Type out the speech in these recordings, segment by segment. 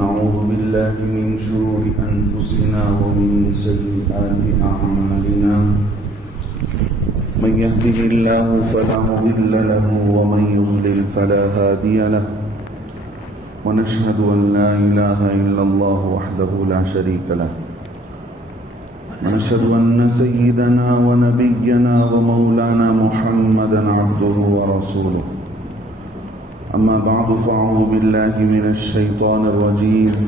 ونعوذ بالله من شرور أنفسنا ومن سيئات أعمالنا من يهده الله فلا مضل له ومن يضلل فلا هادي له ونشهد أن لا إله إلا الله وحده لا شريك له ونشهد أن سيدنا ونبينا ومولانا محمدا عبده ورسوله أما بعد فأعوذ بالله من الشيطان الرجيم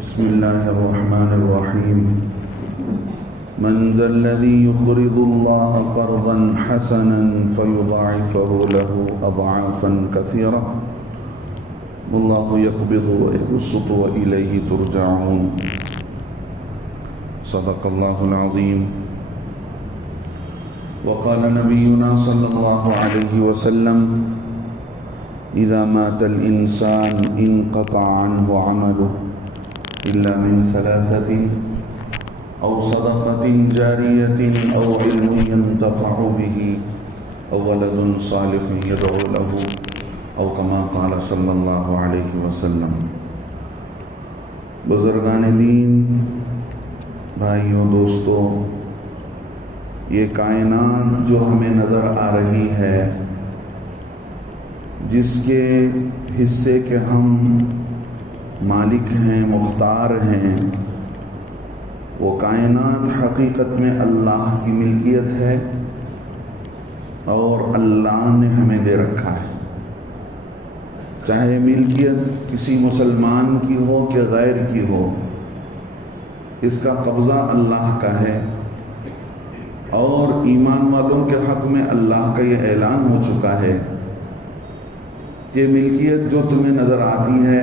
بسم الله الرحمن الرحيم من ذا الذي يقرض الله قرضا حسنا فيضاعفه له أضعافا كثيرة والله يقبض ويبسط وإليه ترجعون صدق الله العظيم وقال نبينا صلى الله عليه وسلم إذا مات الإنسان انقطع عنه عمله إلا من ثلاثة أو صدقة جارية أو علم ينتفع به أو ولد صالح يدعو له أو كما قال صلى الله عليه وسلم. بزرگان دین، بھائیوں، دوستوں، یہ کائنات جو ہمیں نظر آ رہی ہے، جس کے حصے کے ہم مالک ہیں، مختار ہیں، وہ کائنات حقیقت میں اللہ کی ملکیت ہے اور اللہ نے ہمیں دے رکھا ہے. چاہے ملکیت کسی مسلمان کی ہو کہ غیر کی ہو، اس کا قبضہ اللہ کا ہے. اور ایمان والوں کے حق میں اللہ کا یہ اعلان ہو چکا ہے کہ ملکیت جو تمہیں نظر آتی ہے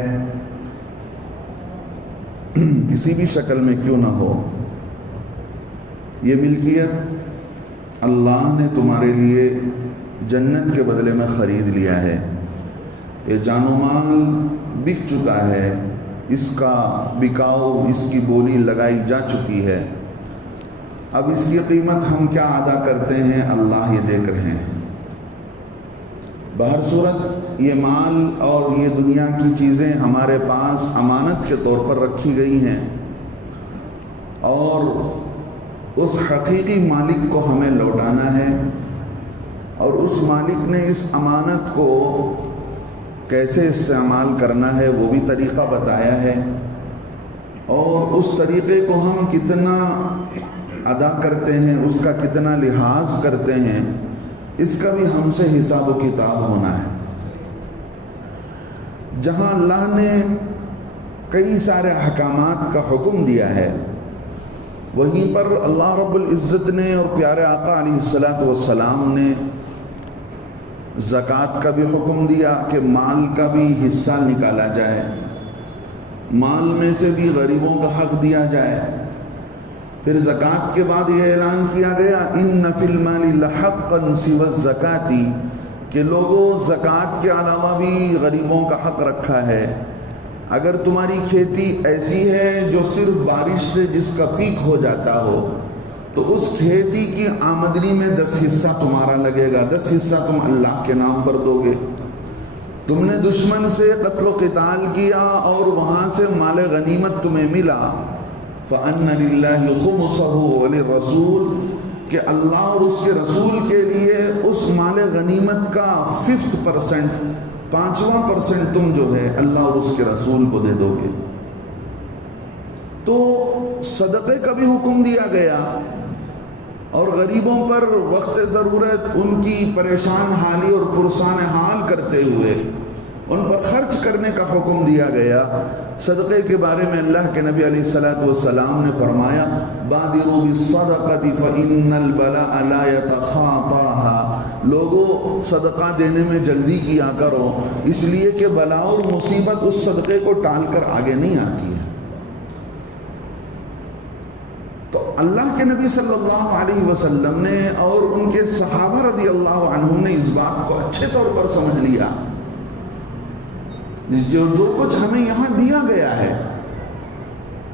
کسی بھی شکل میں کیوں نہ ہو، یہ ملکیت اللہ نے تمہارے لیے جنت کے بدلے میں خرید لیا ہے. یہ جان و مال بک چکا ہے، اس کا بکاؤ، اس کی بولی لگائی جا چکی ہے. اب اس کی قیمت ہم کیا ادا کرتے ہیں، اللہ یہ دیکھ رہے ہیں. بہر صورت یہ مال اور یہ دنیا کی چیزیں ہمارے پاس امانت کے طور پر رکھی گئی ہیں اور اس حقیقی مالک کو ہمیں لوٹانا ہے، اور اس مالک نے اس امانت کو کیسے استعمال کرنا ہے وہ بھی طریقہ بتایا ہے، اور اس طریقے کو ہم کتنا ادا کرتے ہیں، اس کا کتنا لحاظ کرتے ہیں، اس کا بھی ہم سے حساب و کتاب ہونا ہے. جہاں اللہ نے کئی سارے احکامات کا حکم دیا ہے، وہیں پر اللہ رب العزت نے اور پیارے آقا علیہ السلام نے زکوٰۃ کا بھی حکم دیا کہ مال کا بھی حصہ نکالا جائے، مال میں سے بھی غریبوں کا حق دیا جائے. پھر زکوٰۃ کے بعد یہ اعلان کیا گیا ان فی المال لحقا سوى الزکاۃ، کہ لوگوں زکوٰۃ کے علاوہ بھی غریبوں کا حق رکھا ہے. اگر تمہاری کھیتی ایسی ہے جو صرف بارش سے جس کا پیک ہو جاتا ہو، تو اس کھیتی کی آمدنی میں 10 حصہ تمہارا لگے گا، 10 حصہ تم اللہ کے نام پر دو گے. تم نے دشمن سے قتل و قتال کیا اور وہاں سے مال غنیمت تمہیں ملا، فَأَنَّ لِلَّهِ خُمُسَهُ وَلِلرَّسُولِ، کہ اللہ اور اس کے رسول کے لیے اس مال غنیمت کا 5% 5% تم جو ہے اللہ اور اس کے رسول کو دے دو گے. تو صدقے کا بھی حکم دیا گیا، اور غریبوں پر وقت ضرورت ان کی پریشان حالی اور پرسان حال کرتے ہوئے ان پر خرچ کرنے کا حکم دیا گیا. صدقے کے بارے میں اللہ کے نبی علیہ السلام نے فرمایا بادروا بالصدقۃ فإن البلاء لا يتخاطاها، لوگوں صدقہ دینے میں جلدی کیا کرو، اس لیے کہ بلا اور مصیبت اس صدقے کو ٹال کر آگے نہیں آتی ہے. تو اللہ کے نبی صلی اللہ علیہ وسلم نے اور ان کے صحابہ رضی اللہ عنہم نے اس بات کو اچھے طور پر سمجھ لیا. جو کچھ ہمیں یہاں دیا گیا ہے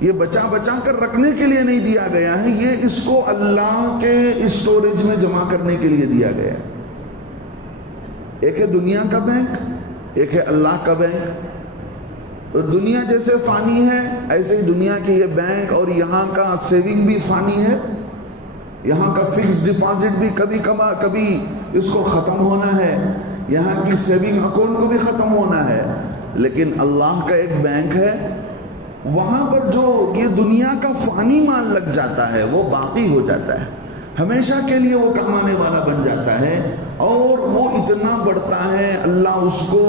یہ بچا بچا کر رکھنے کے لیے نہیں دیا گیا ہے، یہ اس کو اللہ کے اسٹوریج میں جمع کرنے کے لیے دیا گیا ہے. ایک ہے دنیا کا بینک، ایک ہے اللہ کا بینک. دنیا جیسے فانی ہے ایسے ہی دنیا کی یہ بینک اور یہاں کا سیونگ بھی فانی ہے، یہاں کا فکس ڈپازٹ بھی کبھی اس کو ختم ہونا ہے، یہاں کی سیونگ اکاؤنٹ کو بھی ختم ہونا ہے، لیکن اللہ کا ایک بینک ہے، وہاں پر جو یہ دنیا کا فانی مال لگ جاتا ہے وہ باقی ہو جاتا ہے، ہمیشہ کے لیے وہ کام آنے والا بن جاتا ہے، اور وہ اتنا بڑھتا ہے، اللہ اس کو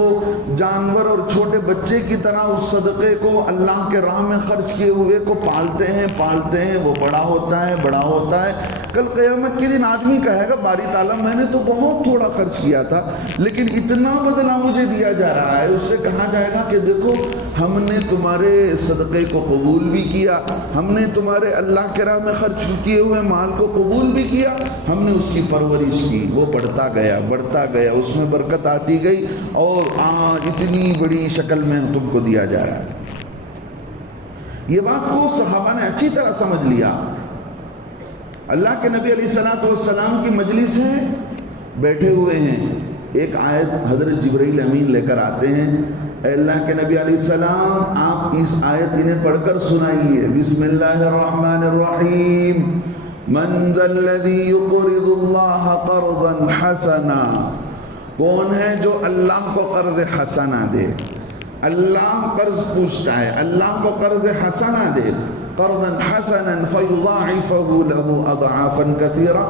جانور اور چھوٹے بچے کی طرح اس صدقے کو اللہ کے راہ میں خرچ کیے ہوئے کو پالتے ہیں، وہ بڑا ہوتا ہے، کل قیامت کے دن آدمی کہے گا باری تعالیٰ میں نے تو بہت تھوڑا خرچ کیا تھا لیکن اتنا بدلہ مجھے دیا جا رہا ہے، اس سے کہا جائے گا کہ دیکھو ہم نے تمہارے صدقے کو قبول بھی کیا، ہم نے تمہارے اللہ کے راہ میں خرچ کیے ہوئے مال کو قبول بھی کیا، ہم نے اس کی پرورش کی، وہ بڑھتا گیا، اس میں برکت آتی گئی، اور آج اتنی بڑی شکل میں تم کو دیا جا رہا ہے۔ یہ بات کو صحابہ نے اچھی طرح سمجھ لیا۔ اللہ کے نبی علیہ السلام کی مجلس ہے، بیٹھے ہوئے ہیں، ایک آیت حضرت جبرائیل امین لے کر آتے ہیں، اے اللہ کے نبی علیہ السلام آپ اس آیت انہیں پڑھ کر سنائیے، بسم اللہ الرحمن الرحیم، من ذا الذی یقرض اللہ قرضا حسنا، کون ہے جو اللہ کو قرض حسنا دے؟ اللہ قرض پوچھتا ہے، اللہ کو قرض حسنا دے، قرضا حسنا فیضاعفہ لہ اضعافا کثیرا،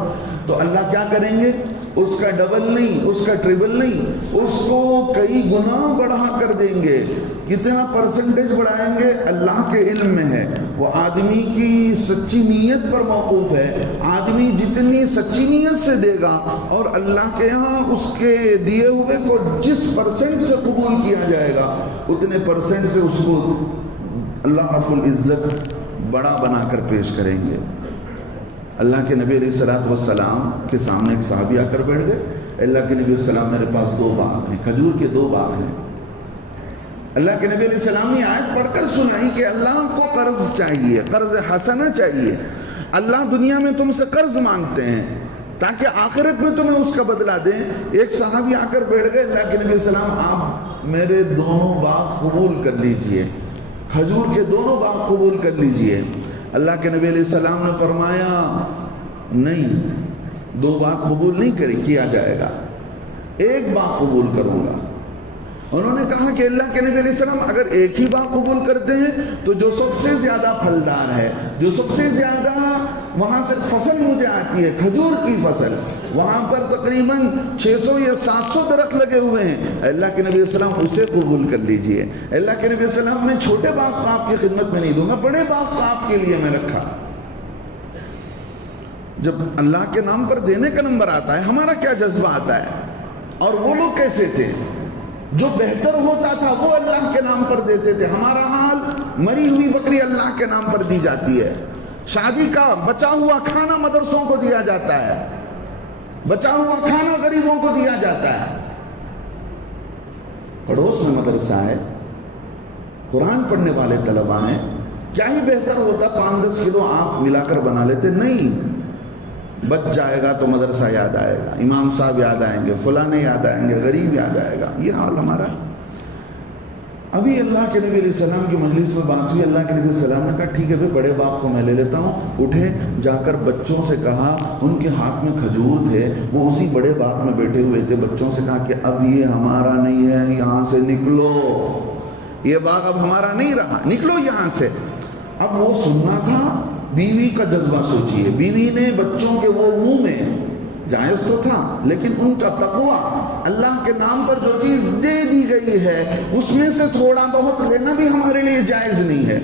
تو اللہ کیا کریں گے؟ اس کا ڈبل نہیں، اس کا ٹریبل نہیں، اس کو کئی گنا بڑھا کر دیں گے۔ کتنا پرسنٹیج بڑھائیں گے اللہ کے علم میں ہے، وہ آدمی کی سچی نیت پر موقوف ہے، آدمی جتنی سچی نیت سے دے گا اور اللہ کے ہاں اس کے دیے ہوئے کو جس پرسنٹ سے قبول کیا جائے گا اتنے پرسنٹ سے اس کو اللہ رب العزت بڑا بنا کر پیش کریں گے۔ اللہ کے نبی علیہ السلام کے سامنے ایک صحابی آ کر بیٹھ گئے، اللہ کے نبی علیہ السلام میرے پاس 2 باغ ہیں، کھجور کے 2 باغ ہیں۔ اللہ کے نبی علیہ السلام نے آیت پڑھ کر سنائی کہ اللہ کو قرض چاہیے، قرض حسنہ چاہیے، اللہ دنیا میں تم سے قرض مانگتے ہیں تاکہ آخرت میں تمہیں اس کا بدلہ دیں۔ ایک صحابی آ کر بیٹھ گئے، اللہ کے نبی علیہ السلام آپ میرے دونوں باغ قبول کر لیجئے، کھجور کے دونوں باغ قبول کر لیجئے۔ اللہ کے نبی علیہ السلام نے فرمایا نہیں، 2 باغ قبول نہیں کیا جائے گا، 1 باغ قبول کروں گا۔ انہوں نے کہا کہ اللہ کے نبی علیہ السلام اگر 1 ہی باغ قبول کرتے ہیں تو جو سب سے زیادہ پھلدار ہے، جو سب سے زیادہ وہاں سے فصل مجھے آتی ہے کھجور کی فصل، وہاں پر تقریباً 600 یا 700 درخت لگے ہوئے ہیں، اللہ کے نبی علیہ السلام اسے قبول کر لیجئے۔ اللہ کے نبی علیہ السلام نے چھوٹے باغ کو آپ کی خدمت میں نہیں دوں گا، بڑے باغ کو آپ کے لیے میں رکھا۔ جب اللہ کے نام پر دینے کا نمبر آتا ہے ہمارا کیا جذبہ آتا ہے، اور وہ لوگ کیسے تھے؟ جو بہتر ہوتا تھا وہ اللہ کے نام پر دیتے تھے۔ ہمارا حال مری ہوئی بکری اللہ کے نام پر دی جاتی ہے، شادی کا بچا ہوا کھانا مدرسوں کو دیا جاتا ہے، بچا ہوا کھانا غریبوں کو دیا جاتا ہے۔ پڑوس میں مدرسہ ہے، قرآن پڑھنے والے طلباء ہیں، کیا ہی بہتر ہوتا 5-10 کلو آپ ملا کر بنا لیتے؟ نہیں، بچ جائے گا تو مدرسہ یاد آئے گا، امام صاحب یاد آئیں گے، فلانے یاد آئیں گے، غریب یاد آئے گا، یہ حال ہمارا۔ ابھی اللہ کے نبی علیہ السلام کی مجلس میں بات ہوئی، اللہ کے نبی علیہ السلام نے کہا ٹھیک ہے بڑے باغ کو میں لے لیتا ہوں۔ اٹھے، جا کر بچوں سے کہا، ان کے ہاتھ میں کھجور تھے، وہ اسی بڑے باغ میں بیٹھے ہوئے تھے، بچوں سے کہا کہ اب یہ ہمارا نہیں ہے، یہاں سے نکلو، یہ باغ اب ہمارا نہیں رہا، نکلو یہاں سے۔ اب وہ سننا تھا، بیوی کا جذبہ سوچیے، بیوی نے بچوں کے وہ منہ میں، جائز تو تھا لیکن ان کا تقویٰ، اللہ کے نام پر جو چیز دے دی گئی ہے اس میں سے تھوڑا بہت لینا بھی ہمارے لیے جائز نہیں ہے۔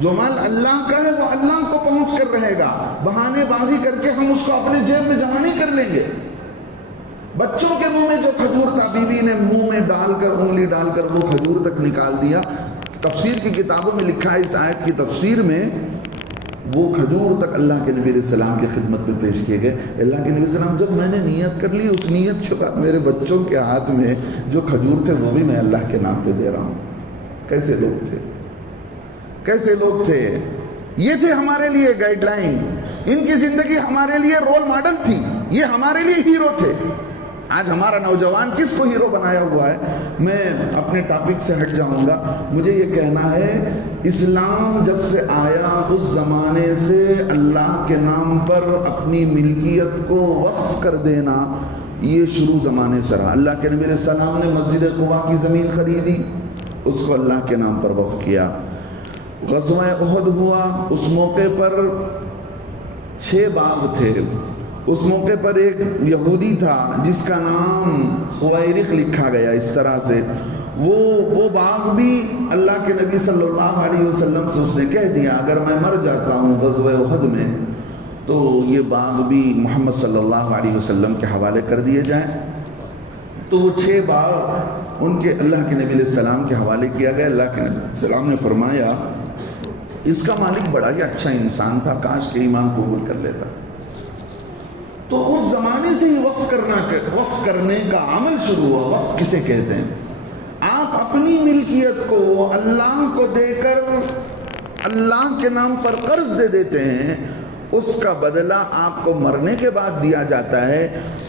جو مال اللہ کا ہے وہ اللہ کو پہنچ کر رہے گا، بہانے بازی کر کے ہم اس کو اپنے جیب میں جمع نہیں کر لیں گے۔ بچوں کے منہ میں جو کھجور تھا، بیوی نے منہ میں ڈال کر، انگلی ڈال کر وہ کھجور تک نکال دیا۔ تفسیر کی کتابوں میں لکھا ہے، اس آیت کی تفسیر میں، وہ کھجور تک اللہ کے نبی علیہ السلام کی خدمت میں پیش کیے گئے۔ اللہ کے نبی علیہ السلام جب میں نے نیت کر لی، اس نیت کے بعد میرے بچوں کے ہاتھ میں جو کھجور تھے وہ بھی میں اللہ کے نام پہ دے رہا ہوں۔ کیسے لوگ تھے، کیسے لوگ تھے! یہ تھے ہمارے لیے گائیڈ لائن، ان کی زندگی ہمارے لیے رول ماڈل تھی، یہ ہمارے لیے ہیرو تھے۔ آج ہمارا نوجوان کس کو ہیرو بنایا ہوا ہے؟ میں اپنے ٹاپک سے ہٹ جاؤں گا. مجھے یہ کہنا ہے اسلام جب سے آیا اس زمانے سے اللہ کے نام پر اپنی ملکیت کو وقف کر دینا یہ شروع زمانے سے رہا. اللہ کے نبی علیہ السلام نے مسجد قباء کی زمین خریدی, اس کو اللہ کے نام پر وقف کیا. غزوہ احد ہوا, اس موقع پر 6 باغ تھے. اس موقع پر ایک یہودی تھا جس کا نام خویرق لکھا گیا اس طرح سے. وہ باغ بھی اللہ کے نبی صلی اللہ علیہ وسلم سے اس نے کہہ دیا اگر میں مر جاتا ہوں غزوہ احد میں تو یہ باغ بھی محمد صلی اللہ علیہ وسلم کے حوالے کر دیے جائیں. تو وہ 6 باغ ان کے اللہ کے نبی علیہ السلام کے حوالے کیا گیا. اللہ کے نبی علیہ السلام نے فرمایا اس کا مالک بڑا ہی اچھا انسان تھا, کاش کے ایمان قبول کر لیتا. تو اس زمانے سے ہی وقف کرنے کا عمل شروع ہوا. وقف کسے کہتے ہیں؟ آپ اپنی ملکیت کو اللہ کو دے کر اللہ کے نام پر قرض دے دیتے ہیں, اس کا بدلہ آپ کو مرنے کے بعد دیا جاتا ہے,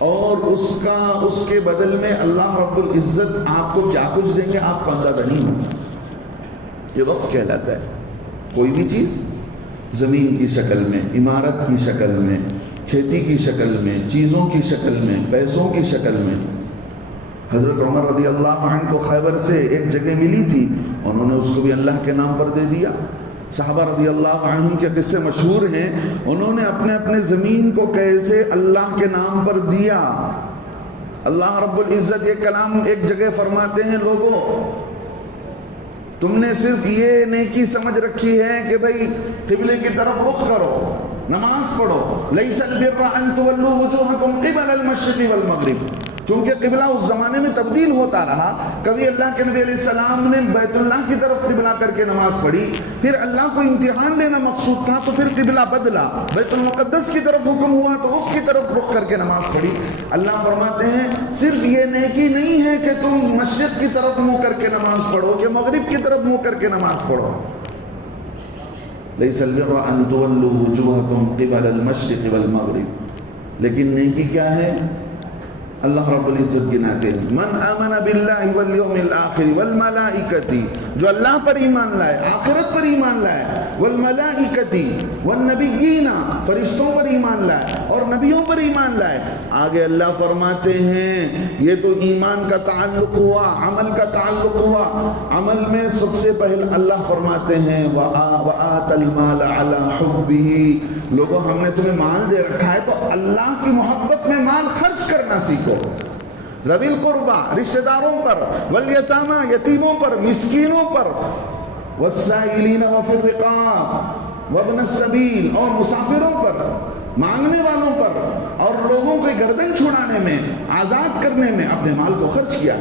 اور اس کے بدل میں اللہ رب العزت آپ کو کیا کچھ دیں گے آپ کو اندازہ نہیں ہوگا. یہ وقف کہلاتا ہے. کوئی بھی چیز زمین کی شکل میں, عمارت کی شکل میں, کھیتی کی شکل میں, چیزوں کی شکل میں, پیسوں کی شکل میں. حضرت عمر رضی اللہ عنہ کو خیبر سے ایک جگہ ملی تھی, انہوں نے اس کو بھی اللہ کے نام پر دے دیا. صحابہ رضی اللہ عنہم کے قصے مشہور ہیں, انہوں نے اپنے زمین کو کیسے اللہ کے نام پر دیا. اللہ رب العزت یہ کلام ایک جگہ فرماتے ہیں لوگوں تم نے صرف یہ نیکی سمجھ رکھی ہے کہ بھئی قبلے کی طرف رخ کرو, نماز پڑھو. لیس البر ان تولوا وجوہکم قبل المشرق والمغرب. چونکہ قبلہ اس زمانے میں تبدیل ہوتا رہا. کبھی اللہ کے نبی علیہ السلام نے بیت اللہ کی طرف قبلہ کر کے نماز پڑھی, پھر اللہ کو امتحان لینا مقصود تھا تو پھر قبلہ بدلا, بیت المقدس کی طرف حکم ہوا تو اس کی طرف رخ کر کے نماز پڑھی. اللہ فرماتے ہیں صرف یہ نیکی نہیں ہے کہ تم مشرق کی طرف منہ کر کے نماز پڑھو کہ مغرب کی طرف منہ کر کے نماز پڑھو. لیس البر ان تولوا وجوہکم قبل المشرق والمغرب. لیکن نیکی کیا ہے؟ اللہ رب العزت گناتے ہیں من آمن باللہ والیوم الآخر والملائکتی, جو اللہ پر ایمان لائے, آخرت پر ایمان لائے, والملائکتی والنبیین, فرشتوں پر ایمان لائے اور نبیوں پر ایمان لائے. آگے اللہ فرماتے ہیں یہ تو ایمان کا تعلق ہوا, عمل کا تعلق ہوا. عمل میں سب سے پہلے اللہ فرماتے ہیں وآت المال علی حبہ. لوگوں ہم نے تمہیں مال دے رکھا ہے تو اللہ کی محبت میں مال خرچ کرنا سیکھو. ذوی القربہ, رشتہ داروں پر, والیتامى, یتیموں پر, مسکینوں پر, والسائلین وفی الرقاب وابن السبیل, اور مسافروں پر, مانگنے والوں پر, اور لوگوں کے گردن چھڑانے میں, آزاد کرنے میں اپنے مال کو خرچ کیا.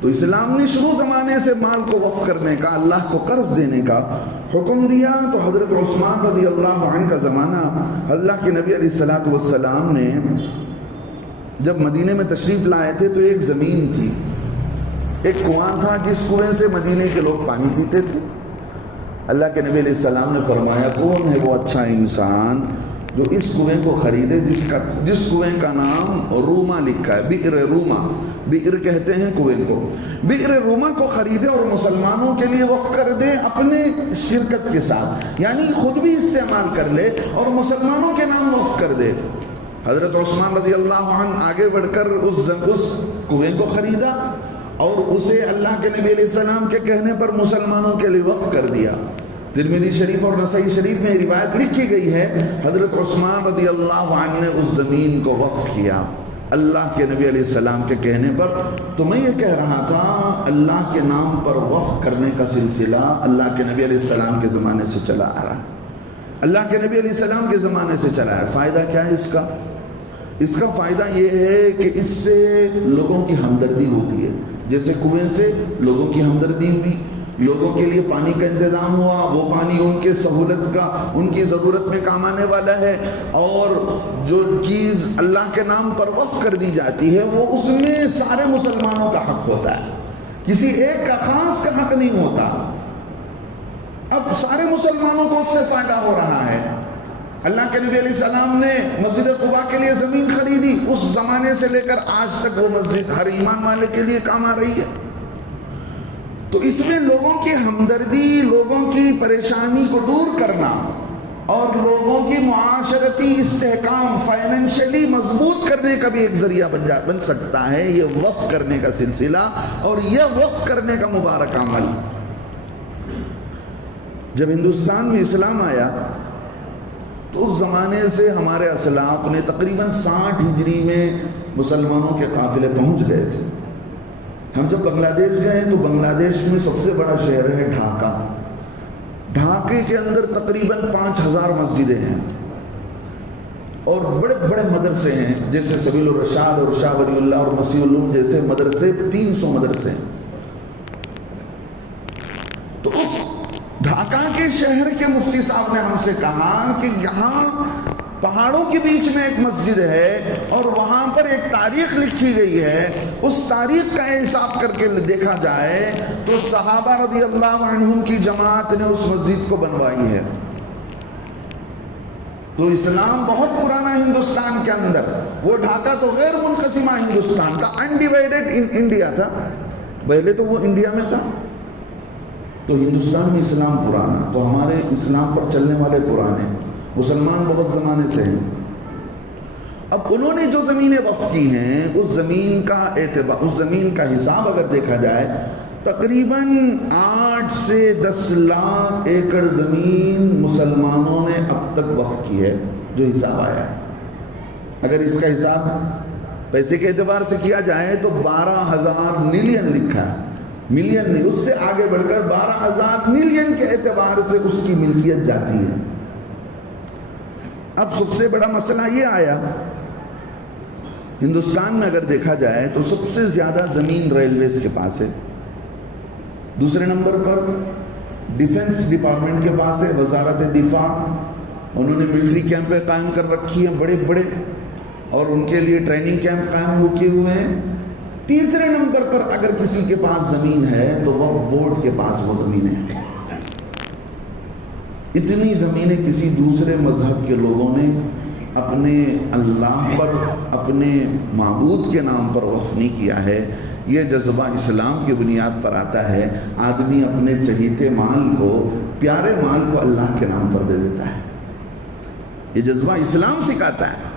تو اسلام نے شروع زمانے سے مال کو وقف کرنے کا, اللہ کو قرض دینے کا حکم دیا. تو حضرت عثمان رضی اللہ عنہ کا زمانہ, اللہ کے نبی علیہ السلام نے جب مدینے میں تشریف لائے تھے تو ایک زمین تھی, ایک کنواں تھا جس کنویں سے مدینے کے لوگ پانی پیتے تھے. اللہ کے نبی علیہ السلام نے فرمایا کون ہے وہ اچھا انسان جو اس کنویں کو خریدے جس کنویں کا نام روما لکھا ہے, بئر روما, بئر کہتے ہیں کنویں کو, بئر روما کو خریدے اور مسلمانوں کے لیے وقف کر دے اپنے شرکت کے ساتھ, یعنی خود بھی استعمال کر لے اور مسلمانوں کے نام وقف کر دے. حضرت عثمان رضی اللہ عنہ آگے بڑھ کر اس کنویں کو خریدا اور اسے اللہ کے نبی علیہ السلام کے کہنے پر مسلمانوں کے لیے وقف کر دیا. ترمذی شریف اور نسائی شریف میں روایت لکھی گئی ہے حضرت عثمان رضی اللہ عنہ نے اس زمین کو وقف کیا اللہ کے نبی علیہ السلام کے کہنے پر. تو میں یہ کہہ رہا تھا اللہ کے نام پر وقف کرنے کا سلسلہ اللہ کے نبی علیہ السلام کے زمانے سے چلا آ رہا ہے, اللہ کے نبی علیہ السلام کے زمانے سے چلا ہے. فائدہ کیا ہے اس کا؟ اس کا فائدہ یہ ہے کہ اس سے لوگوں کی ہمدردی ہوتی ہے. جیسے کنویں سے لوگوں کی ہمدردی ہوئی, لوگوں کے لیے پانی کا انتظام ہوا, وہ پانی ان کے سہولت کا, ان کی ضرورت میں کام آنے والا ہے. اور جو چیز اللہ کے نام پر وقف کر دی جاتی ہے وہ اس میں سارے مسلمانوں کا حق ہوتا ہے, کسی ایک کا خاص کا حق نہیں ہوتا. اب سارے مسلمانوں کو اس سے فائدہ ہو رہا ہے. اللہ کے نبی علیہ السلام نے مسجد قباء کے لیے زمین خریدی، اس زمانے سے لے کر آج تک وہ مسجد ہر ایمان والے کے لیے کام آ رہی ہے۔ تو اس میں لوگوں کی ہمدردی، لوگوں کی پریشانی کو دور کرنا اور لوگوں کی معاشرتی استحکام، فائنینشلی مضبوط کرنے کا بھی ایک ذریعہ بن سکتا ہے یہ وقف کرنے کا سلسلہ اور یہ وقف کرنے کا مبارک عمل۔ جب ہندوستان میں اسلام آیا تو اس زمانے سے ہمارے اسلاف نے تقریباً 60 ہجری میں مسلمانوں کے قافلے پہنچ گئے تھے۔ ہم جب بنگلہ دیش گئے تو بنگلہ دیش میں سب سے بڑا شہر ہے ڈھاکہ۔ ڈھاکے کے اندر تقریباً 5000 مسجدیں ہیں اور بڑے بڑے مدرسے ہیں، جیسے سبیل الرشاد اور شاہ ولی اللہ اور مسیح العلوم جیسے مدرسے، 300 مدرسے ہیں۔ تو اس ڈھاکہ کے شہر کے مفتی صاحب نے ہم سے کہا کہ یہاں پہاڑوں کے بیچ میں ایک مسجد ہے اور وہاں پر ایک تاریخ لکھی گئی ہے، اس تاریخ کا حساب کر کے دیکھا جائے تو صحابہ رضی اللہ عنہم کی جماعت نے اس مسجد کو بنوائی ہے۔ تو اسلام بہت پرانا ہندوستان کے اندر، وہ ڈھاکہ تو غیر منقسمہ ہندوستان کا، انڈیوائیڈڈ انڈیا تھا، پہلے تو وہ انڈیا میں تھا۔ تو ہندوستان میں اسلام پرانا، تو ہمارے اسلام پر چلنے والے پرانے، مسلمان بہت زمانے سے ہیں۔ اب انہوں نے جو زمینیں وقف کی ہیں اس زمین کا اعتبار، اس زمین کا حساب اگر دیکھا جائے تقریباً 8 سے 10 لاکھ ایکڑ زمین مسلمانوں نے اب تک وقف کی ہے، جو حساب آیا ہے۔ اگر اس کا حساب پیسے کے اعتبار سے کیا جائے تو 12,000 ملین لکھا ہے، ملین نہیں، اس سے آگے بڑھ کر 12,000 ملین کے اعتبار سے اس کی ملکیت جاتی ہے۔ اب سب سے بڑا مسئلہ یہ آیا، ہندوستان میں اگر دیکھا جائے تو سب سے زیادہ زمین ریلویز کے پاس ہے، دوسرے نمبر پر ڈیفنس ڈپارٹمنٹ کے پاس ہے، وزارت دفاع، انہوں نے ملٹری کیمپیں قائم کر رکھی ہیں بڑے بڑے، اور ان کے لیے ٹریننگ کیمپ قائم کیے ہوئے ہیں۔ تیسرے نمبر پر اگر کسی کے پاس زمین ہے تو وہ بورڈ کے پاس وہ زمین ہے۔ اتنی زمینیں کسی دوسرے مذہب کے لوگوں نے اپنے اللہ پر، اپنے معبود کے نام پر وقف نہیں کیا ہے۔ یہ جذبہ اسلام کی بنیاد پر آتا ہے، آدمی اپنے چہیتے مال کو، پیارے مال کو اللہ کے نام پر دے دیتا ہے، یہ جذبہ اسلام سکھاتا ہے۔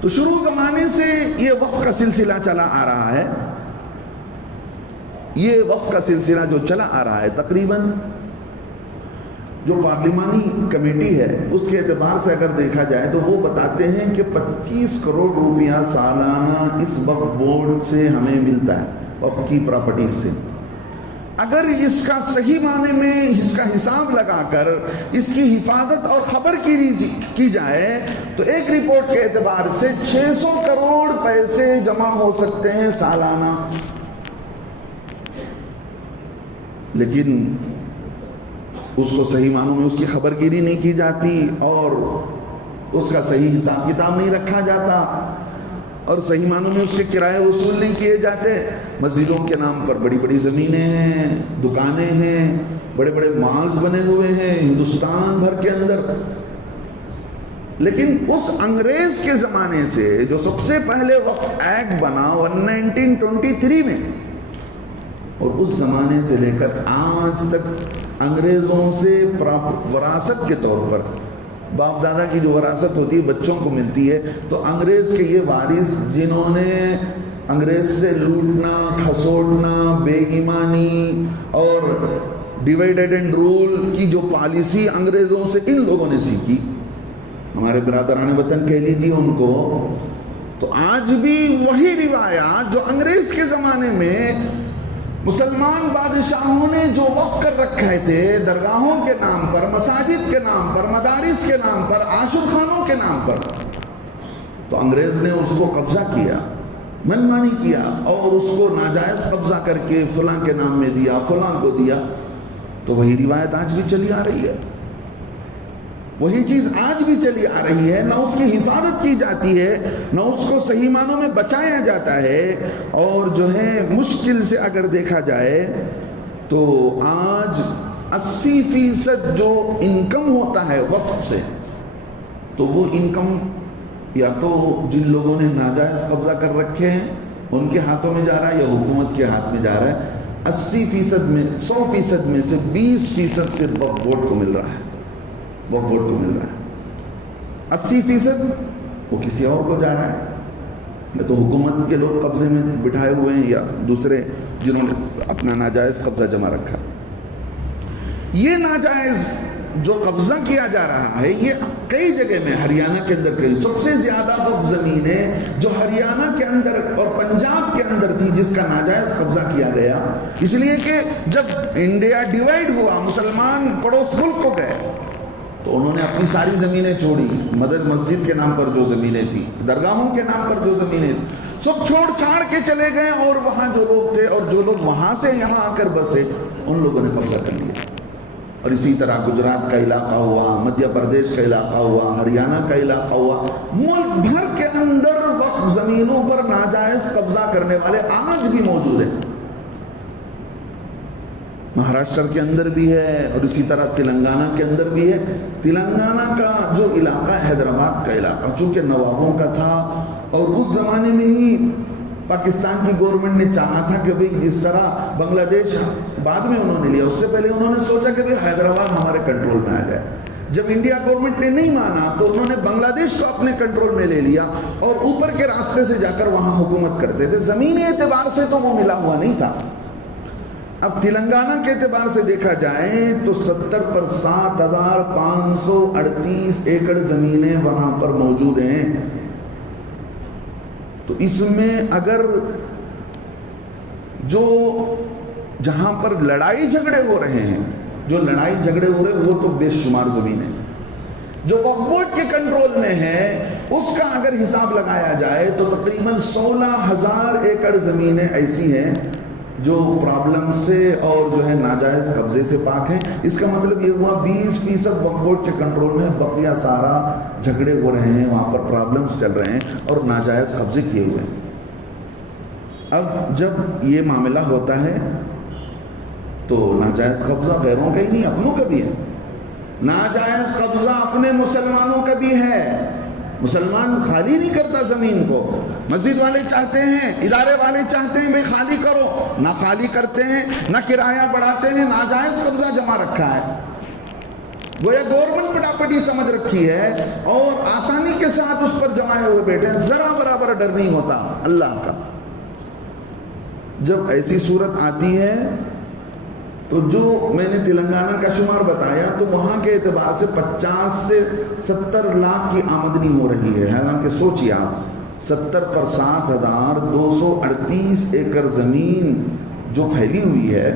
تو شروع زمانے سے یہ وقف کا سلسلہ چلا آ رہا ہے، یہ وقف کا سلسلہ جو چلا آ رہا ہے تقریباً جو پارلیمانی کمیٹی ہے اس کے اعتبار سے اگر دیکھا جائے تو وہ بتاتے ہیں کہ 25 کروڑ روپیہ سالانہ اس وقف بورڈ سے ہمیں ملتا ہے، وقف کی پراپرٹیز سے۔ اگر اس کا صحیح معنی میں اس کا حساب لگا کر اس کی حفاظت اور خبر کی جائے تو ایک رپورٹ کے اعتبار سے 600 کروڑ پیسے جمع ہو سکتے ہیں سالانہ، لیکن اس کو صحیح معنوں میں اس کی خبر گیری نہیں کی جاتی اور اس کا صحیح حساب کتاب نہیں رکھا جاتا اور صحیح معنوں میں اس کے کرائے وصول نہیں کیے جاتے۔ مسجدوں کے نام پر بڑی بڑی زمینیں ہیں، دکانیں ہیں، بڑے بڑے مالز بنے ہوئے ہیں ہندوستان بھر کے اندر، لیکن اس انگریز کے زمانے سے جو سب سے پہلے وقف ایکٹ بنا 1923 میں، اور اس زمانے سے لے کر آج تک انگریزوں سے وراثت کے طور پر، باپ دادا کی جو وراثت ہوتی ہے بچوں کو ملتی ہے، تو انگریز کے یہ وارث جنہوں نے انگریز سے لوٹنا، کھسوٹنا، بے ایمانی اور ڈیوائیڈڈ اینڈ رول کی جو پالیسی انگریزوں سے ان لوگوں نے سیکھی، ہمارے برادران وطن کہہ لیجیے ان کو، تو آج بھی وہی روایات جو انگریز کے زمانے میں مسلمان بادشاہوں نے جو وقف کر رکھے تھے درگاہوں کے نام پر، مساجد کے نام پر، مدارس کے نام پر، عاشور خانوں کے نام پر، تو انگریز نے اس کو قبضہ کیا، من مانی کیا اور اس کو ناجائز قبضہ کر کے فلاں کے نام میں دیا، فلاں کو دیا۔ تو وہی روایت آج بھی چلی آ رہی ہے، وہی چیز آج بھی چلی آ رہی ہے، نہ اس کی حفاظت کی جاتی ہے، نہ اس کو صحیح معنوں میں بچایا جاتا ہے، اور جو ہے مشکل سے اگر دیکھا جائے تو آج 80% جو انکم ہوتا ہے وقف سے، تو وہ انکم یا تو جن لوگوں نے ناجائز قبضہ کر رکھے ہیں ان کے ہاتھوں میں جا رہا ہے یا حکومت کے ہاتھ میں جا رہا ہے. 80% میں 100% میں سے 20% صرف وقف بورڈ کو مل رہا ہے. وقف بورڈ کو مل رہا ہے. 80% وہ کسی اور کو جا رہا ہے. یا تو حکومت کے لوگ قبضے میں بٹھائے ہوئے ہیں یا دوسرے جنہوں نے اپنا ناجائز قبضہ جمع رکھا. یہ ناجائز جو قبضہ کیا جا رہا ہے یہ کئی جگہ میں ہریانہ کے اندر کئی سب سے زیادہ وقف زمینیں جو ہریانہ کے اندر اور پنجاب کے اندر تھی جس کا ناجائز قبضہ کیا گیا. اس لیے کہ جب انڈیا ڈیوائیڈ ہوا مسلمان پڑوس ملک کو گئے تو انہوں نے اپنی ساری زمینیں چھوڑی. مدد مسجد کے نام پر جو زمینیں تھیں, درگاہوں کے نام پر جو زمینیں تھیں, سب چھوڑ چھاڑ کے چلے گئے اور وہاں جو لوگ تھے اور جو لوگ وہاں سے یہاں آ کر بسے ان لوگوں نے قبضہ کر لیا. اور اسی طرح گجرات کا علاقہ ہوا, مدھیہ پردیش کا علاقہ ہوا, ہریانہ کا علاقہ ہوا. ملک بھر کے اندر وقف زمینوں پر ناجائز قبضہ کرنے والے آج بھی موجود ہیں. مہاراشٹر کے اندر بھی ہے اور اسی طرح تلنگانہ کے اندر بھی ہے. تلنگانہ کا جو علاقہ ہے حیدرآباد کا علاقہ چونکہ نوابوں کا تھا اور اس زمانے میں ہی پاکستان کی گورنمنٹ نے چاہا تھا کہ بھئی جس طرح بنگلہ دیش بعد میں انہوں نے لیا, اس سے پہلے انہوں نے سوچا کہ بھئی حیدرآباد ہمارے کنٹرول میں آ جائے. جب انڈیا گورنمنٹ نے نہیں مانا تو انہوں نے بنگلہ دیش کو اپنے کنٹرول میں لے لیا اور اوپر کے راستے سے جا کر وہاں حکومت کرتے تھے. زمینی اعتبار سے تو وہ ملا ہوا نہیں تھا. اب تلنگانہ کے اعتبار سے دیکھا جائے تو 70 پر 7,538 ایکڑ زمینیں وہاں پر موجود ہیں. تو اس میں اگر جو جہاں پر لڑائی جھگڑے ہو رہے ہیں وہ تو بے شمار زمینیں جو وقف بورڈ کے کنٹرول میں ہے اس کا اگر حساب لگایا جائے تو تقریباً 16,000 ایکڑ زمینیں ایسی ہیں جو پرابلم سے اور جو ہے ناجائز قبضے سے پاک ہیں. اس کا مطلب یہ ہوا 20% وقف بورڈ کے کنٹرول میں, بقیہ سارا جھگڑے ہو رہے ہیں, وہاں پر پرابلمز چل رہے ہیں اور ناجائز قبضے کیے ہوئے ہیں. اب جب یہ معاملہ ہوتا ہے تو ناجائز قبضہ غیروں کا ہی نہیں اپنوں کا بھی ہے. ناجائز قبضہ اپنے مسلمانوں کا بھی ہے. مسلمان خالی نہیں کرتا زمین کو. مسجد والے چاہتے ہیں, ادارے والے چاہتے ہیں بھئی خالی کرو, نہ خالی کرتے ہیں, نہ کرایہ بڑھاتے ہیں, ناجائز قبضہ جمع رکھا ہے. گویا گورنمنٹ پراپرٹی سمجھ رکھی ہے اور آسانی کے ساتھ اس پر جمائے ہوئے بیٹھے ہیں. ذرا برابر ڈر نہیں ہوتا اللہ کا. جب ایسی صورت آتی ہے تو جو میں نے تلنگانہ کا شمار بتایا تو وہاں کے اعتبار سے 50 سے 70 لاکھ کی آمدنی ہو رہی ہے. حالانکہ سوچیے آپ 70 پر 7,238 ایکڑ زمین جو پھیلی ہوئی ہے,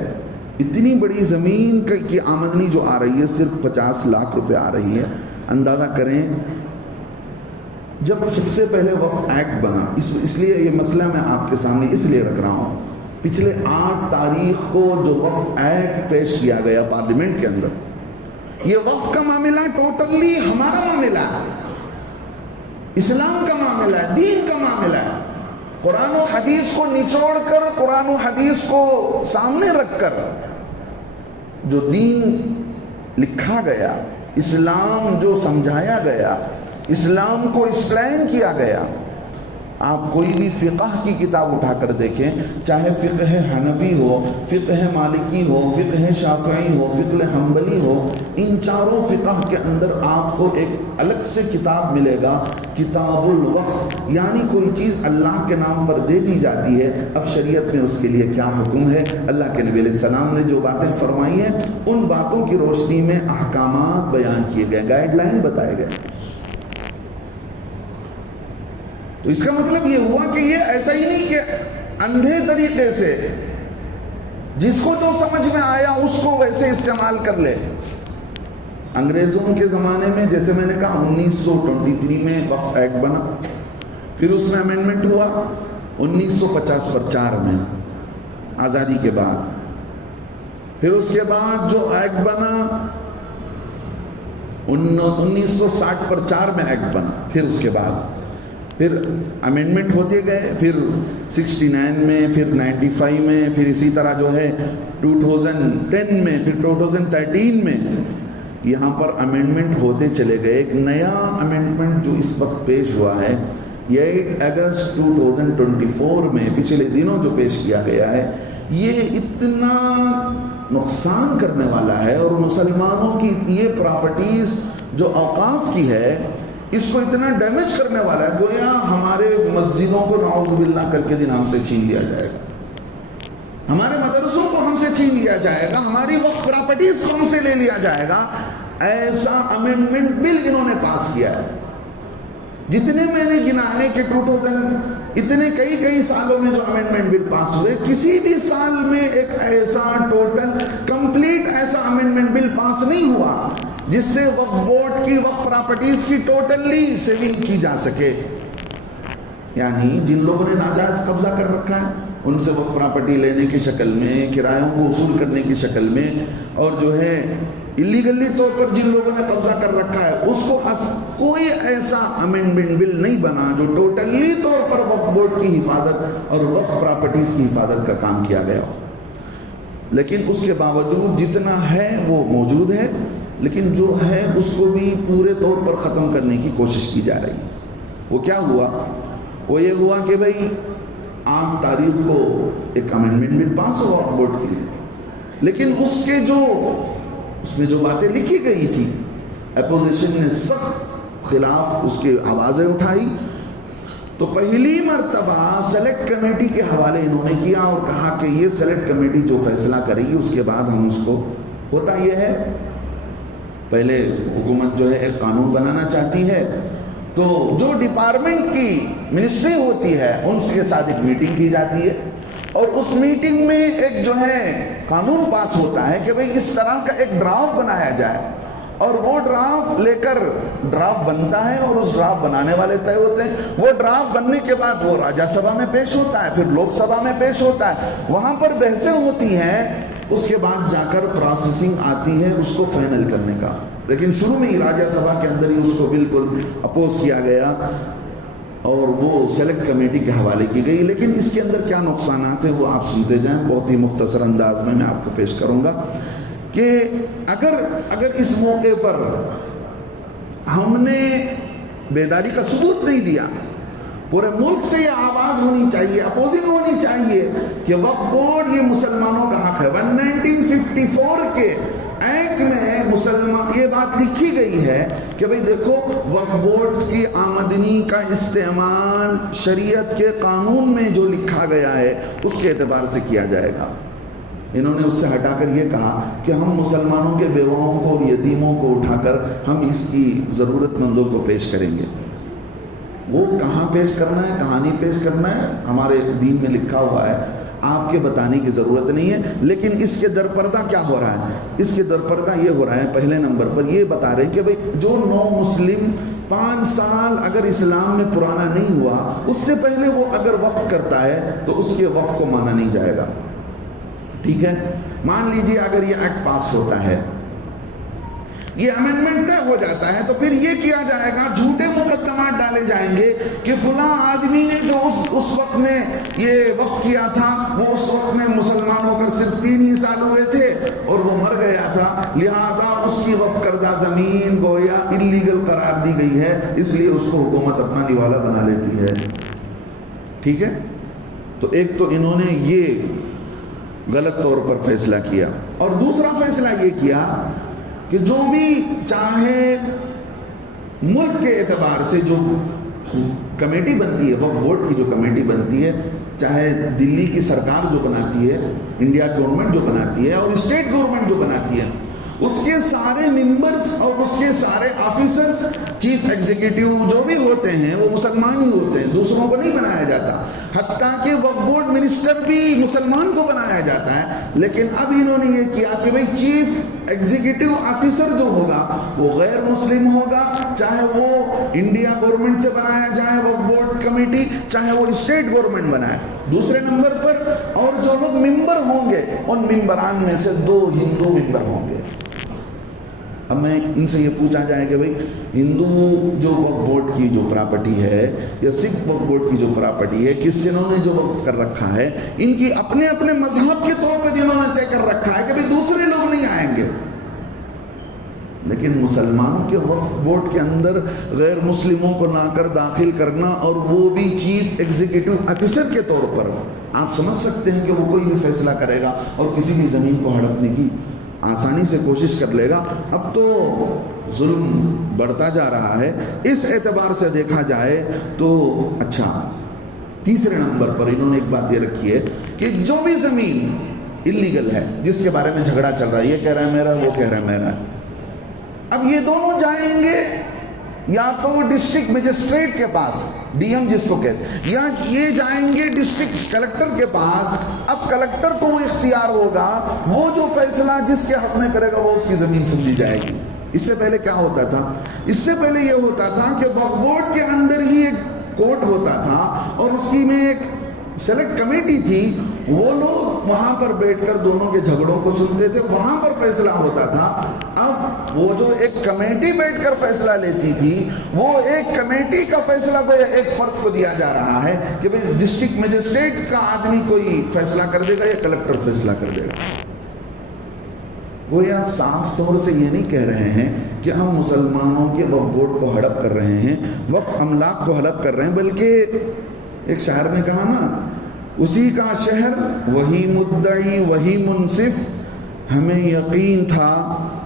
اتنی بڑی زمین کی آمدنی جو آ رہی ہے صرف 50 لاکھ روپے آ رہی ہے. اندازہ کریں جب سب سے پہلے وقف ایکٹ بنا, اس لیے یہ مسئلہ میں آپ کے سامنے اس لیے رکھ رہا ہوں, پچھلے 8 تاریخ کو جو وقف ایکٹ پیش کیا گیا پارلیمنٹ کے اندر, یہ وقف کا معاملہ ٹوٹلی ہمارا معاملہ ہے, اسلام کا معاملہ ہے, دین کا معاملہ ہے. قرآن و حدیث کو نچوڑ کر, قرآن و حدیث کو سامنے رکھ کر جو دین لکھا گیا, اسلام جو سمجھایا گیا, اسلام کو ایکسپلین کیا گیا. آپ کوئی بھی فقہ کی کتاب اٹھا کر دیکھیں, چاہے فقہ حنفی ہو, فقہ مالکی ہو, فقہ شافعی ہو, فقہ حنبلی ہو, ان چاروں فقہ کے اندر آپ کو ایک الگ سے کتاب ملے گا, کتاب الوقف. یعنی کوئی چیز اللہ کے نام پر دے دی جاتی ہے, اب شریعت میں اس کے لیے کیا حکم ہے, اللہ کے نبی علیہ السلام نے جو باتیں فرمائی ہیں ان باتوں کی روشنی میں احکامات بیان کیے گئے, گائیڈ لائن بتائے گئے. تو اس کا مطلب یہ ہوا کہ یہ ایسا ہی نہیں کہ اندھے طریقے سے جس کو جو سمجھ میں آیا اس کو ویسے استعمال کر لے. انگریزوں کے زمانے میں جیسے میں نے کہا 1923 میں وقف ایکٹ بنا, پھر اس میں امینڈمنٹ ہوا 1950 پر 4 میں آزادی کے بعد, پھر اس کے بعد جو ایکٹ بنا 1960 پر 4 میں ایکٹ بنا, پھر اس کے بعد پھر امینڈمنٹ ہوتے گئے, پھر 69 میں, پھر 95 میں, پھر اسی طرح جو ہے 2010 میں, پھر 2013 میں. یہاں پر امینڈمنٹ ہوتے چلے گئے. ایک نیا امینڈمنٹ جو اس وقت پیش ہوا ہے یہ 8 اگست 2024 میں پچھلے دنوں جو پیش کیا گیا ہے یہ اتنا نقصان کرنے والا ہے اور مسلمانوں کی یہ پراپرٹیز جو اوقاف کی ہے اس کو اتنا ڈیمیج کرنے والا ہے. گویا ہمارے مسجدوں کو نعوذ باللہ کل کے دن ہم سے چھین لیا جائے گا, ہمارے مدرسوں کو ہم سے چھین لیا جائے گا, ہماری وقف پراپرٹیز کو ہم سے لے لیا جائے گا. ایسا امینڈمنٹ بل انہوں نے پاس کیا ہے. جتنے میں نے گنا ہے کہ 2000 اتنے کئی سالوں میں جو امینڈمنٹ بل پاس ہوئے, کسی بھی سال میں ایک ایسا ٹوٹل کمپلیٹ ایسا امینڈمنٹ بل پاس نہیں ہوا جس سے وقف بورڈ کی وقف پراپرٹیز کی ٹوٹلی سیونگ کی جا سکے. یعنی جن لوگوں نے ناجائز قبضہ کر رکھا ہے ان سے وقف پراپرٹی لینے کی شکل میں, کرایوں کو وصول کرنے کی شکل میں, اور جو ہے اللیگلی طور پر جن لوگوں نے قبضہ کر رکھا ہے اس کو کوئی ایسا امینڈمنٹ بل نہیں بنا جو ٹوٹلی طور پر وقف بورڈ کی حفاظت اور وقف پراپرٹیز کی حفاظت کا کام کیا گیا ہو. لیکن اس کے باوجود جتنا ہے وہ موجود ہے, لیکن جو ہے اس کو بھی پورے طور پر ختم کرنے کی کوشش کی جا رہی ہے. وہ کیا ہوا؟ وہ یہ ہوا کہ بھئی 8 تاریخ کو ایک امینڈمنٹ بل پاس ہوا وقف بورڈ کے لیے, لیکن اس میں جو باتیں لکھی گئی تھی اپوزیشن نے سخت خلاف اس کے آوازیں اٹھائی. تو پہلی مرتبہ سلیکٹ کمیٹی کے حوالے انہوں نے کیا اور کہا کہ یہ سلیکٹ کمیٹی جو فیصلہ کرے گی اس کے بعد ہم اس کو. ہوتا یہ ہے پہلے حکومت جو ہے ایک قانون بنانا چاہتی ہے تو جو ڈپارٹمنٹ کی منسٹری ہوتی ہے ان کے ساتھ ایک میٹنگ کی جاتی ہے اور اس میٹنگ میں ایک جو ہے قانون پاس ہوتا ہے کہ بھئی اس طرح کا ایک ڈرافٹ بنایا جائے, اور وہ ڈرافٹ لے کر ڈرافٹ بنتا ہے اور اس ڈرافٹ بنانے والے طے ہوتے ہیں. وہ ڈرافٹ بننے کے بعد وہ راجیہ سبھا میں پیش ہوتا ہے, پھر لوک سبھا میں پیش ہوتا ہے, وہاں پر بحثیں ہوتی ہیں, اس کے بعد جا کر پروسیسنگ آتی ہے اس کو فائنل کرنے کا. لیکن شروع میں ہی راجیہ سبھا کے اندر ہی اس کو بالکل اپوز کیا گیا اور وہ سلیکٹ کمیٹی کے حوالے کی گئی. لیکن اس کے اندر کیا نقصانات ہیں وہ آپ سنتے جائیں, بہت ہی مختصر انداز میں آپ کو پیش کروں گا کہ اگر اس موقع پر ہم نے بیداری کا ثبوت نہیں دیا, پورے ملک سے یہ آواز ہونی چاہیے, اپوزنگ ہونی چاہیے کہ وقف بورڈ یہ مسلمانوں کا حق ہے. 1954 کے ایکٹ میں مسلمان یہ بات لکھی گئی ہے کہ بھئی دیکھو وقف بورڈ کی آمدنی کا استعمال شریعت کے قانون میں جو لکھا گیا ہے اس کے اعتبار سے کیا جائے گا. انہوں نے اس سے ہٹا کر یہ کہا کہ ہم مسلمانوں کے بیواؤں کو, یتیموں کو اٹھا کر ہم اس کی ضرورت مندوں کو پیش کریں گے. وہ کہاں پیش کرنا ہے, کہاں نہیں پیش کرنا ہے, ہمارے دین میں لکھا ہوا ہے, آپ کے بتانے کی ضرورت نہیں ہے. لیکن اس کے درپردہ کیا ہو رہا ہے؟ اس کے درپردہ یہ ہو رہا ہے, پہلے نمبر پر یہ بتا رہے ہیں کہ بھئی جو نو مسلم 5 سال اگر اسلام میں پرانا نہیں ہوا, اس سے پہلے وہ اگر وقف کرتا ہے تو اس کے وقف کو مانا نہیں جائے گا. ٹھیک ہے, مان لیجئے اگر یہ ایکٹ پاس ہوتا ہے, یہ امینڈمنٹ طے ہو جاتا ہے, تو پھر یہ کیا جائے گا, جھوٹے مقدمات ڈالے جائیں گے کہ فلاں آدمی نے جو اس وقت میں یہ وقف کیا تھا وہ اس وقت میں مسلمان ہو کر صرف 3 ہی سال ہوئے تھے اور وہ مر گیا تھا, لہذا اس کی وقف کردہ زمین گویا اللیگل قرار دی گئی ہے, اس لیے اس کو حکومت اپنا نیوالا بنا لیتی ہے. ٹھیک ہے, تو ایک تو انہوں نے یہ غلط طور پر فیصلہ کیا, اور دوسرا فیصلہ یہ کیا کہ جو بھی چاہے ملک کے اعتبار سے جو کمیٹی بنتی ہے, وقف بورڈ کی جو کمیٹی بنتی ہے, چاہے دلی کی سرکار جو بناتی ہے, انڈیا گورنمنٹ جو بناتی ہے, اور اسٹیٹ گورنمنٹ جو بناتی ہے, اس کے سارے ممبرز اور اس کے سارے آفیسرز, چیف ایگزیکٹو جو بھی ہوتے ہیں وہ مسلمان ہی ہوتے ہیں, دوسروں کو نہیں بنایا جاتا. حتیٰ کہ وقف بورڈ منسٹر بھی مسلمان کو بنایا جاتا ہے. لیکن اب انہوں نے یہ کیا کہ بھئی چیف ایگزیکٹو آفیسر جو ہوگا وہ غیر مسلم ہوگا, چاہے وہ انڈیا گورنمنٹ سے بنایا جائے وقف بورڈ کمیٹی, چاہے وہ اسٹیٹ گورنمنٹ بنائے. دوسرے نمبر پر اور جو لوگ ممبر ہوں گے ان ممبران میں سے 2 ہندو ممبر ہوں گے. اب میں ان سے یہ پوچھا جائے کہ بھئی ہندو جو وقف بورڈ کی جو پراپرٹی ہے یا سکھ وقف بورڈ کی جو پراپرٹی ہے, جنہوں نے جو وقف کر رکھا ہے, ان کی اپنے اپنے مذہب کے طور پہ جنہوں نے طے کر رکھا ہے کہ بھئی دوسرے لوگ نہیں آئیں گے. لیکن مسلمانوں کے وقف بورڈ کے اندر غیر مسلموں کو لا کر داخل کرنا، اور وہ بھی چیف ایگزیکٹو آفیسر کے طور پر، آپ سمجھ سکتے ہیں کہ وہ کوئی بھی فیصلہ کرے گا اور کسی بھی زمین کو ہڑپنے کی آسانی سے کوشش کر لے گا۔ اب تو ظلم بڑھتا جا رہا ہے۔ اس اعتبار سے دیکھا جائے تو اچھا، تیسرے نمبر پر انہوں نے ایک بات یہ رکھی ہے کہ جو بھی زمین اللیگل ہے، جس کے بارے میں جھگڑا چل رہا ہے، یہ کہہ رہا ہے میرا، وہ کہہ رہا ہے میرا، اب یہ دونوں جائیں گے یا تو وہ ڈسٹرکٹ مجسٹریٹ کے پاس، ڈی ایم جس کو کہتے ہیں، یا یہ جائیں گے ڈسٹرکٹ کلکٹر کے پاس۔ اب کلکٹر کو وہ اختیار ہوگا، وہ جو فیصلہ جس کے حق میں کرے گا وہ اس کی زمین سمجھی جائے گی۔ اس سے پہلے کیا ہوتا تھا؟ اس سے پہلے یہ ہوتا تھا کہ وقف بورڈ کے اندر ہی ایک کورٹ ہوتا تھا اور اس کی میں ایک سلیکٹ کمیٹی تھی، وہ لوگ وہاں پر بیٹھ کر دونوں کے جھگڑوں کو سنتے تھے، وہاں پر فیصلہ ہوتا تھا۔ اب وہ جو ایک کمیٹی بیٹھ کر فیصلہ لیتی تھی، وہ ایک کمیٹی کا فیصلہ کو ایک فرد کو دیا جا رہا ہے کہ بھئی ڈسٹرکٹ مجسٹریٹ کا آدمی کوئی فیصلہ کر دے گا یا کلکٹر فیصلہ کر دے گا۔ گویا صاف طور سے یہ نہیں کہہ رہے ہیں کہ ہم مسلمانوں کے وقف بورڈ کو ہڑپ کر رہے ہیں، وقف املاک کو ہڑپ کر رہے ہیں، بلکہ ایک شاعر نے کہا نا، اسی کا شہر وہی مدعی وہی منصف، ہمیں یقین تھا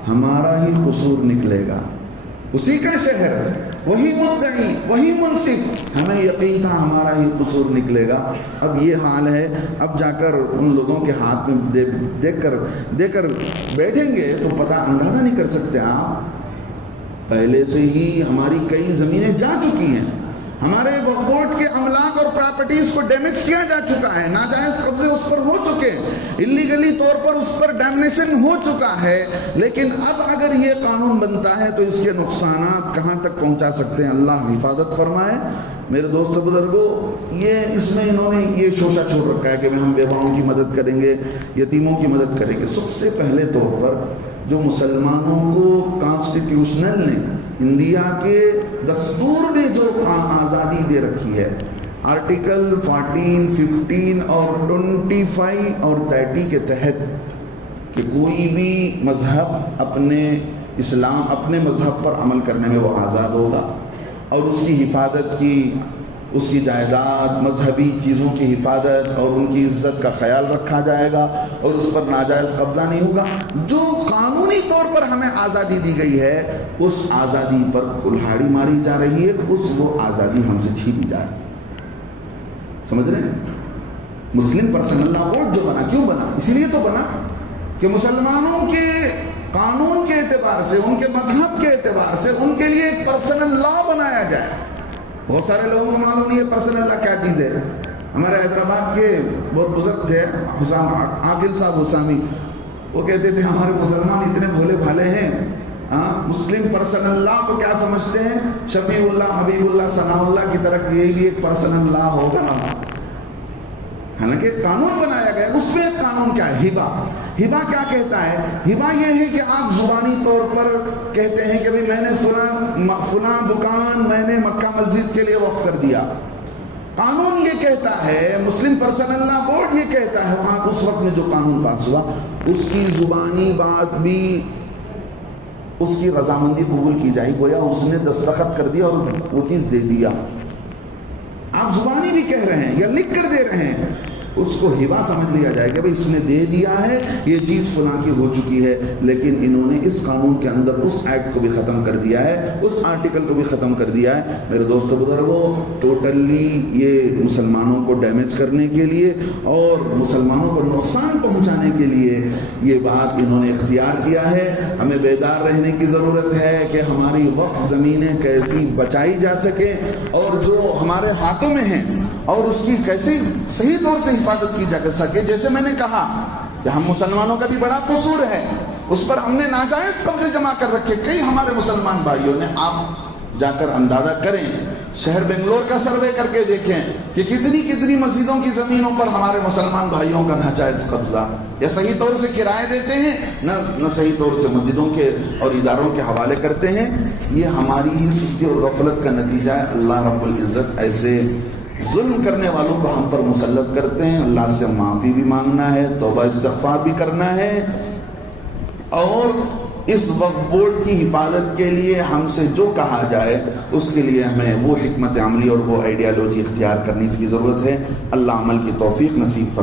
ہمارا ہی قصور نکلے گا۔ اسی کا شہر وہی مدعی وہی منصف، ہمیں یقین تھا ہمارا ہی قصور نکلے گا۔ اب یہ حال ہے، اب جا کر ان لوگوں کے ہاتھ میں دیکھ کر بیٹھیں گے تو پتہ اندازہ نہیں کر سکتے آپ، پہلے سے ہی ہماری کئی زمینیں جا چکی ہیں، ہمارے وقف بورڈ کے املاک اور پراپرٹیز کو ڈیمیج کیا جا چکا ہے، ناجائز قبضے اس پر ہو چکے ہیں، اللیگلی طور پر اس پر ڈیمنیشن ہو چکا ہے۔ لیکن اب اگر یہ قانون بنتا ہے تو اس کے نقصانات کہاں تک پہنچا سکتے ہیں، اللہ حفاظت فرمائے۔ میرے دوست بزرگوں، یہ اس میں انہوں نے یہ شوشہ چھوڑ رکھا ہے کہ ہم بیواؤں کی مدد کریں گے، یتیموں کی مدد کریں گے۔ سب سے پہلے طور پر جو مسلمانوں کو کانسٹیٹیوشنل نے، انڈیا کے دستور نے جو آزادی دے رکھی ہے، آرٹیکل 14، 15 اور 25 اور 30 کے تحت، کہ کوئی بھی مذہب اپنے مذہب پر عمل کرنے میں وہ آزاد ہوگا، اور اس کی حفاظت کی، اس کی جائیداد، مذہبی چیزوں کی حفاظت اور ان کی عزت کا خیال رکھا جائے گا، اور اس پر ناجائز قبضہ نہیں ہوگا۔ جو قانونی طور پر ہمیں آزادی دی گئی ہے، اس آزادی پر کلہاڑی ماری جا رہی ہے، وہ آزادی ہم سے چھینی جا رہی ہے۔ سمجھ رہے ہیں؟ مسلم پرسنل لا بورڈ جو بنا، کیوں بنا؟ اسی لیے تو بنا کہ مسلمانوں کے قانون کے اعتبار سے، ان کے مذہب کے اعتبار سے ان کے لیے ایک پرسنل لا بنایا جائے۔ بہت سارے لوگوں کو معلوم نہیں ہے پرسنل لا کیا چیز ہے۔ ہمارے حیدرآباد کے بہت بزرگ تھے عاقل صاحب حسامی، وہ کہتے تھے ہمارے مسلمان اتنے بھولے بھالے ہیں، مسلم پرسنل لا کو کیا سمجھتے ہیں؟ شفیع اللہ، حبیب اللہ، ثناء اللہ کی طرح یہی بھی ایک پرسنل لا ہوگا۔ حالانکہ قانون بنایا گیا، اس میں ایک قانون کیا ہے؟ ہبہ کیا کہتا ہے؟ ہبہ یہ ہے کہ آپ زبانی طور پر کہتے ہیں کہ میں نے فلاں دکان میں نے مکہ مسجد کے لیے وقف کر دیا۔ قانون یہ کہتا ہے، مسلم پرسنل لا بورڈ یہ کہتا ہے، وہاں اس وقت میں جو قانون پاس ہوا اس کی زبانی بات بھی، اس کی رضامندی قبول کی جائے، گویا اس نے دستخط کر دیا اور وہ چیز دے دیا۔ آپ زبانی بھی کہہ رہے ہیں یا لکھ کر دے رہے ہیں، اس کو ہبہ سمجھ لیا جائے کہ بھئی اس نے دے دیا ہے، یہ چیز فلاں کی ہو چکی ہے۔ لیکن انہوں نے اس قانون کے اندر اس ایکٹ کو بھی ختم کر دیا ہے، اس آرٹیکل کو بھی ختم کر دیا ہے۔ میرے دوستو بزرگوں، ٹوٹلی یہ مسلمانوں کو ڈیمیج کرنے کے لیے اور مسلمانوں کو نقصان پہنچانے کے لیے یہ بات انہوں نے اختیار کیا ہے۔ ہمیں بیدار رہنے کی ضرورت ہے کہ ہماری وقف زمینیں کیسی بچائی جا سکیں، اور جو ہمارے ہاتھوں میں ہیں اور اس کی کیسے صحیح طور سے حفاظت کی جا سکے۔ جیسے میں نے کہا کہ ہم مسلمانوں کا بھی بڑا قصور ہے، اس پر ہم نے ناجائز قبضے جمع کر رکھے کئی ہمارے مسلمان بھائیوں نے۔ آپ جا کر اندازہ کریں، شہر بنگلور کا سروے کر کے دیکھیں کہ کتنی مسجدوں کی زمینوں پر ہمارے مسلمان بھائیوں کا ناجائز قبضہ، یا صحیح طور سے کرائے دیتے ہیں، نہ صحیح طور سے مسجدوں کے اور اداروں کے حوالے کرتے ہیں۔ یہ ہماری ہی سستی اور غفلت کا نتیجہ ہے۔ اللہ رب العزت ایسے ظلم کرنے والوں کو ہم پر مسلط کرتے ہیں۔ اللہ سے معافی بھی مانگنا ہے، توبہ استغفار بھی کرنا ہے، اور اس وقف بورڈ کی حفاظت کے لیے ہم سے جو کہا جائے اس کے لیے ہمیں وہ حکمت عملی اور وہ آئیڈیالوجی اختیار کرنے کی ضرورت ہے۔ اللہ عمل کی توفیق نصیب فرمائے۔